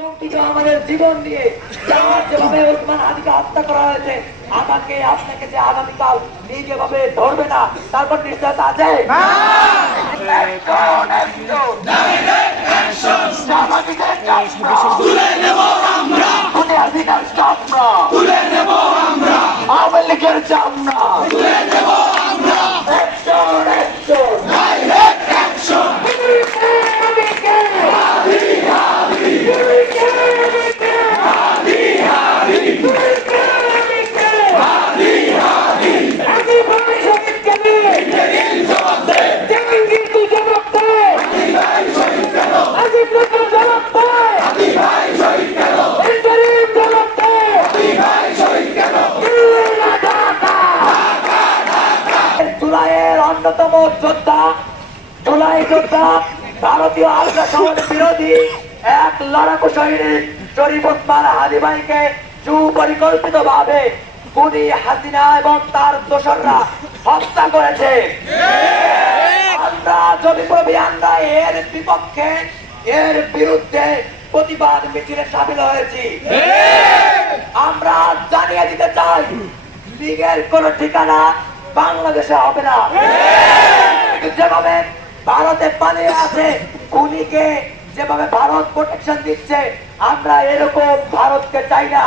আমাদের জীবন দিয়ে যেভাবে ওসমান হাদিকে হত্যা করা হয়েছে, আমাকে আপনাকে যে আগামীকাল নিজেভাবে ধরবে না তারপর নিশ্চয়তা আছে। আওয়ামী লীগের চামড়া জুলাইয়ের অন্যতম যোদ্ধা, জুলাই যোদ্ধা, ভারতীয় আগ্রাসন বিরোধী এক লড়াকু সৈনিক শরীফ ওসমান হাদি ভাইকে সুপরিকল্পিত ভাবে খুনি হাসিনা এবং তার দোসররা হত্যা করেছে। আমরা জমিপ্রবী আমরা এর বিপক্ষে, এর বিরুদ্ধে প্রতিবাদ মিছিলে সামিল হয়েছি। আমরা জানিয়ে দিতে চাই, লীগের কোন ঠিকানা বাংলাদেশে হবে না। যেভাবে ভারতে পালিয়ে আছে খুনিকে, যেভাবে ভারত প্রোটেকশন দিচ্ছে, আমরা এরকম ভারতকে চাই না।